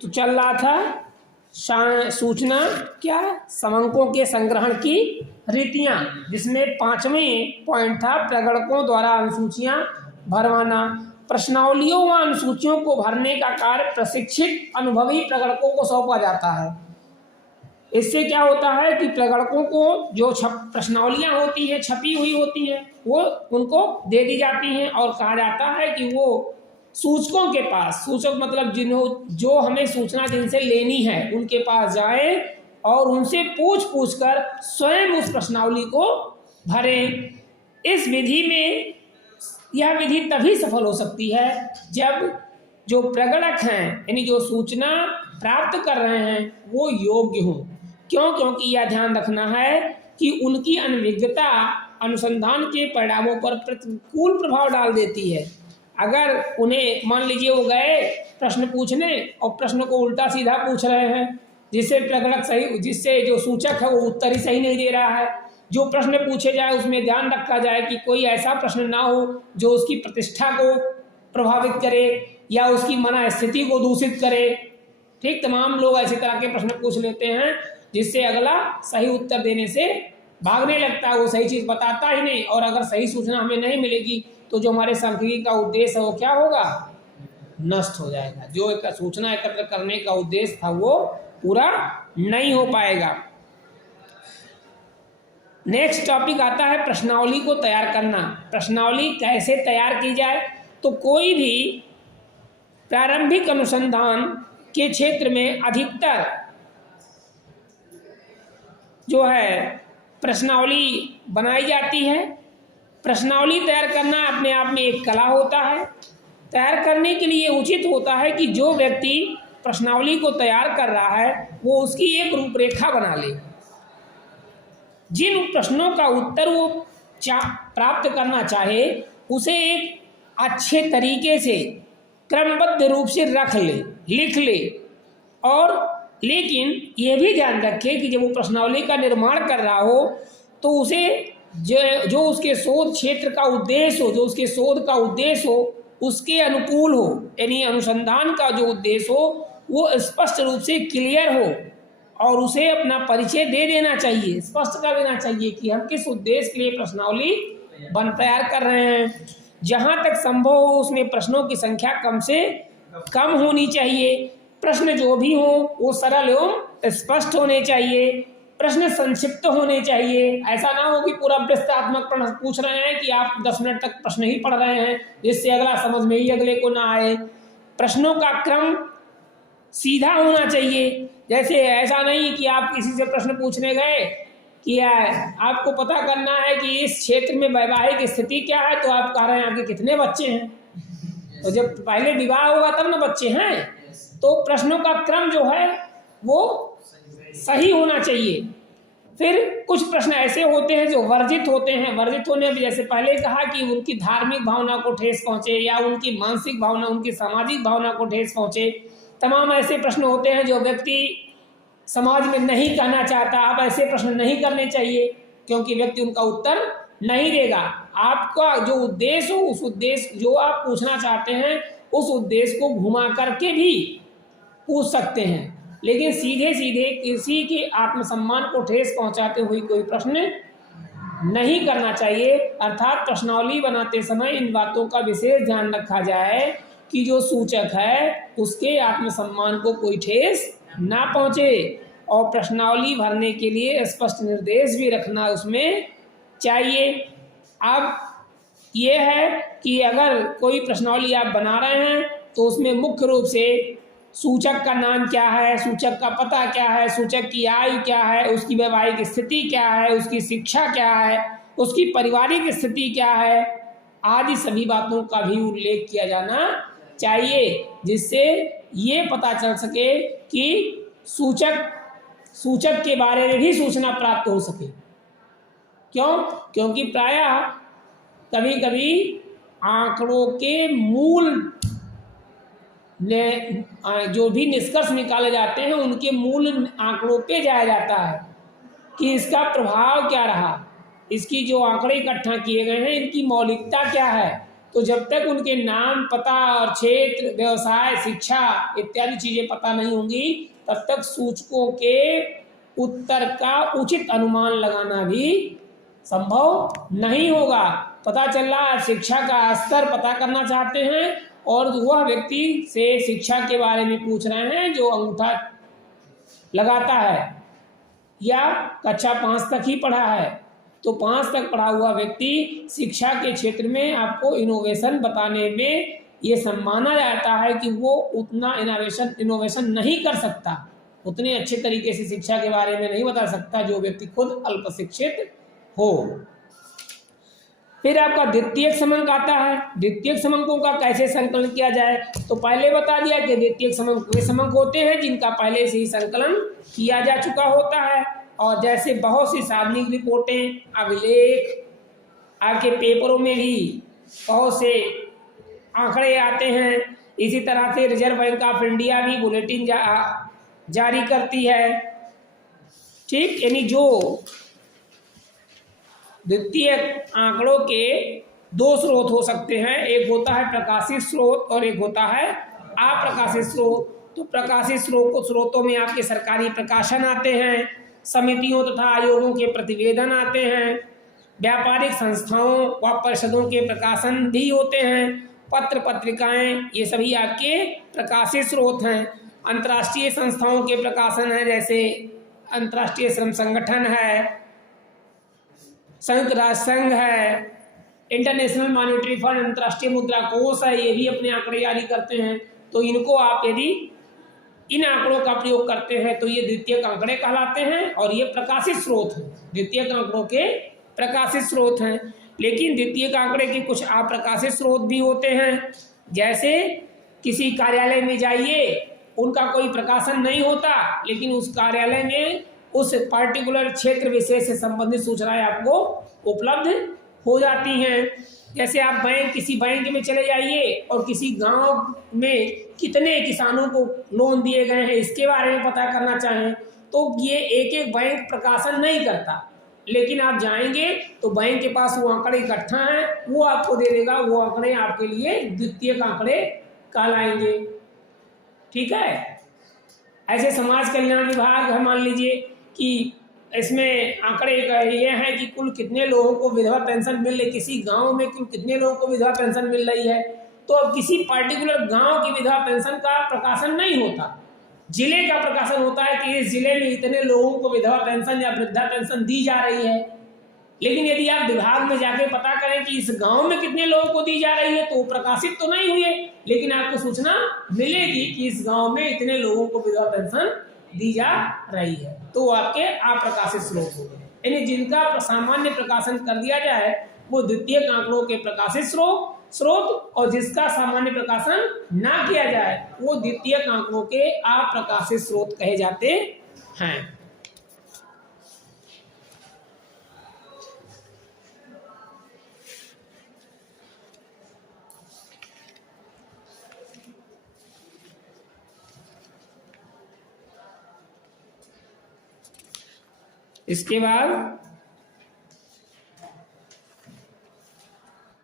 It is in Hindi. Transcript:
तो चल रहा था सूचना क्या, समंकों के संग्रहण की रीतियां, जिसमें 5वें पॉइंट था प्रगणकों द्वारा अनुसूचियां भरवाना। प्रश्नावलियों व अनुसूचियों को भरने का कार्य प्रशिक्षित अनुभवी प्रगणकों को सौंपा जाता है। इससे क्या होता है कि प्रगणकों को जो प्रश्नावलियां होती हैं, छपी हुई होती हैं, वो उनको दे दी जाती हैं और कहा जाता है कि वो सूचकों के पास, सूचक मतलब जो हमें सूचना जिनसे लेनी है उनके पास जाएं और उनसे पूछ पूछ कर स्वयं उस प्रश्नावली को भरें। इस विधि में यह विधि तभी सफल हो सकती है जब जो प्रगणक हैं, यानी जो सूचना प्राप्त कर रहे हैं, वो योग्य हों। क्यों? क्योंकि यह ध्यान रखना है कि उनकी अनभिज्ञता अनुसंधान के परिणामों पर प्रतिकूल प्रभाव डाल देती है। अगर उन्हें मान लीजिए वो गए प्रश्न पूछने और प्रश्न को उल्टा सीधा पूछ रहे हैं, जिससे प्रगणक सही, जिससे जो सूचक है वो उत्तर ही सही नहीं दे रहा है। जो प्रश्न पूछे जाए उसमें ध्यान रखा जाए कि कोई ऐसा प्रश्न ना हो जो उसकी प्रतिष्ठा को प्रभावित करे या उसकी मन स्थिति को दूषित करे। ठीक, तमाम लोग ऐसे तरह के प्रश्न पूछ लेते हैं जिससे अगला सही उत्तर देने से भागने लगता है, वो सही चीज़ बताता ही नहीं। और अगर सही सूचना हमें नहीं मिलेगी तो जो हमारे सांख्यिकी का उद्देश्य है वो क्या होगा, नष्ट हो जाएगा। जो एक सूचना एकत्र करने का उद्देश्य था वो पूरा नहीं हो पाएगा। नेक्स्ट टॉपिक आता है प्रश्नावली को तैयार करना। प्रश्नावली कैसे तैयार की जाए? तो कोई भी प्रारंभिक अनुसंधान के क्षेत्र में अधिकतर जो है प्रश्नावली बनाई जाती है। प्रश्नावली तैयार करना अपने आप में एक कला होता है। तैयार करने के लिए उचित होता है कि जो व्यक्ति प्रश्नावली को तैयार कर रहा है वो उसकी एक रूपरेखा बना ले। जिन प्रश्नों का उत्तर वो प्राप्त करना चाहे उसे एक अच्छे तरीके से क्रमबद्ध रूप से रख ले, लिख ले। और लेकिन ये भी ध्यान रखे कि जब वो प्रश्नावली का निर्माण कर रहा हो तो उसे जो उसके शोध क्षेत्र का उद्देश्य हो, जो उसके शोध का उद्देश्य हो, उसके अनुकूल हो। यानी अनुसंधान का जो उद्देश्य हो वो स्पष्ट रूप से क्लियर हो और उसे अपना परिचय दे देना चाहिए, स्पष्ट कर देना चाहिए कि हम किस उद्देश्य के लिए प्रश्नावली तैयार कर रहे हैं। जहाँ तक संभव हो उसमें प्रश्नों की संख्या कम से कम होनी चाहिए। प्रश्न जो भी हो वो सरल एवं स्पष्ट होने चाहिए। प्रश्न संक्षिप्त होने चाहिए। ऐसा ना हो कि पूरा विस्तारात्मक प्रश्न पूछ रहे हैं कि आप 10 मिनट तक प्रश्न ही पढ़ रहे हैं, जिससे अगला समझ में ही अगले को ना आए। प्रश्नों का क्रम सीधा होना चाहिए। जैसे ऐसा नहीं कि आप किसी से प्रश्न पूछने गए कि आपको पता करना है कि इस क्षेत्र में वैवाहिक स्थिति क्या है, तो आप कह रहे हैं आपके कितने बच्चे हैं। तो जब पहले विवाह होगा तब ना बच्चे हैं। तो प्रश्नों का क्रम जो है वो सही होना चाहिए। फिर कुछ प्रश्न ऐसे होते हैं जो वर्जित होते हैं। वर्जित होने में जैसे पहले कहा कि उनकी धार्मिक भावना को ठेस पहुंचे या उनकी मानसिक भावना, उनकी सामाजिक भावना को ठेस पहुंचे। तमाम ऐसे प्रश्न होते हैं जो व्यक्ति समाज में नहीं कहना चाहता। आप ऐसे प्रश्न नहीं करने चाहिए क्योंकि व्यक्ति उनका उत्तर नहीं देगा। आपका जो उद्देश्य हो, उस उद्देश्य जो आप पूछना चाहते हैं उस उद्देश्य को घुमा करके भी पूछ सकते हैं, लेकिन सीधे सीधे किसी के आत्मसम्मान को ठेस पहुंचाते हुए कोई प्रश्न नहीं करना चाहिए। अर्थात प्रश्नावली बनाते समय इन बातों का विशेष ध्यान रखा जाए कि जो सूचक है उसके आत्मसम्मान को कोई ठेस ना पहुंचे। और प्रश्नावली भरने के लिए स्पष्ट निर्देश भी रखना उसमें चाहिए। अब ये है कि अगर कोई प्रश्नावली आप बना रहे हैं तो उसमें मुख्य रूप से सूचक का नाम क्या है, सूचक का पता क्या है, सूचक की आयु क्या है, उसकी वैवाहिक स्थिति क्या है, उसकी शिक्षा क्या है, उसकी पारिवारिक स्थिति क्या है, आदि सभी बातों का भी उल्लेख किया जाना चाहिए, जिससे ये पता चल सके कि सूचक के बारे में भी सूचना प्राप्त हो सके। क्यों? क्योंकि प्रायः कभी कभी आंकड़ों के मूल जो भी निष्कर्ष निकाले जाते हैं उनके मूल आंकड़ों पे जाया जाता है कि इसका प्रभाव क्या रहा, इसकी जो आंकड़े इकट्ठा किए गए हैं इनकी मौलिकता क्या है। तो जब तक उनके नाम, पता और क्षेत्र, व्यवसाय, शिक्षा इत्यादि चीजें पता नहीं होंगी, तब तक सूचकों के उत्तर का उचित अनुमान लगाना भी संभव नहीं होगा। पता चल रहा है शिक्षा का स्तर पता करना चाहते हैं और वह व्यक्ति से शिक्षा के बारे में पूछ रहे हैं जो अंगूठा लगाता है या कक्षा 5 तक ही पढ़ा है, तो 5 तक पढ़ा हुआ व्यक्ति शिक्षा के क्षेत्र में आपको इनोवेशन बताने में ये सम्माना जाता है कि वो उतना इनोवेशन नहीं कर सकता, उतने अच्छे तरीके से शिक्षा के बारे में नहीं बता सकता जो व्यक्ति खुद अल्प शिक्षित हो। फिर आपका द्वितीयक समंक आता है। द्वितीयक समंकों का कैसे संकलन किया जाए, तो पहले बता दिया कि द्वितीयक समंक वे समंक होते हैं जिनका पहले से ही संकलन किया जा चुका होता है, और जैसे बहुत सी सार्वजनिक रिपोर्टें, अभिलेख, आपके पेपरों में भी बहुत से आंकड़े आते हैं। इसी तरह से रिजर्व बैंक ऑफ इंडिया भी बुलेटिन जारी करती है। ठीक, यानी जो द्वितीय आंकड़ों के 2 स्रोत हो सकते हैं, एक होता है प्रकाशित स्रोत और एक होता है अप्रकाशित स्रोत। तो प्रकाशित स्रोतों में आपके सरकारी प्रकाशन आते हैं, समितियों तथा आयोगों के प्रतिवेदन आते हैं, व्यापारिक संस्थाओं व परिषदों के प्रकाशन भी होते हैं, पत्र पत्रिकाएं, ये सभी आपके प्रकाशित स्रोत हैं। अंतर्राष्ट्रीय संस्थाओं के प्रकाशन हैं, जैसे अंतर्राष्ट्रीय श्रम संगठन है, संयुक्त राष्ट्र संघ है, इंटरनेशनल मॉनेटरी फंड, अंतर्राष्ट्रीय मुद्रा कोष है, ये भी अपने आंकड़े जारी करते हैं। तो इनको आप यदि इन आंकड़ों का प्रयोग करते हैं तो ये द्वितीयक आंकड़े कहलाते हैं और ये प्रकाशित स्रोत हैं, द्वितीयक आंकड़ों के प्रकाशित स्रोत हैं। लेकिन द्वितीयक आंकड़े के कुछ अप्रकाशित स्रोत भी होते हैं, जैसे किसी कार्यालय में जाइए, उनका कोई प्रकाशन नहीं होता, लेकिन उस कार्यालय में उस पर्टिकुलर क्षेत्र विशेष से संबंधित सूचनाएं आपको उपलब्ध हो जाती हैं। जैसे आप किसी बैंक में चले जाइए और किसी गांव में कितने किसानों को लोन दिए गए हैं इसके बारे में पता करना चाहें, तो ये एक एक बैंक प्रकाशन नहीं करता, लेकिन आप जाएंगे तो बैंक के पास वो आंकड़े इकट्ठा हैं, वो आपको दे देगा। वो आंकड़े आपके लिए द्वितीयक आंकड़े कहलाएंगे। ठीक है, ऐसे समाज कल्याण विभाग है, मान लीजिए कि इसमें आंकड़े ये हैं कि कुल कितने लोगों को विधवा पेंशन मिल रही, किसी गांव में कुल कितने लोगों को विधवा पेंशन मिल रही है। तो अब किसी पर्टिकुलर गांव की विधवा पेंशन का प्रकाशन नहीं होता, जिले का प्रकाशन होता है कि इस जिले में इतने लोगों को विधवा पेंशन या वृद्धा पेंशन दी जा रही है। लेकिन यदि आप विभाग में जाके पता करें कि इस गांव में कितने लोगों को दी जा रही है, तो प्रकाशित तो नहीं हुई है, लेकिन आपको सूचना मिलेगी कि इस गांव में इतने लोगों को विधवा पेंशन दी जा रही है, तो आपके अप्रकाशित स्रोत हो गए। यानी जिनका सामान्य प्रकाशन कर दिया जाए वो द्वितीयक आंकड़ों के प्रकाशित स्रोत, और जिसका सामान्य प्रकाशन ना किया जाए वो द्वितीयक आंकड़ों के अप्रकाशित स्रोत कहे जाते हैं। इसके बाद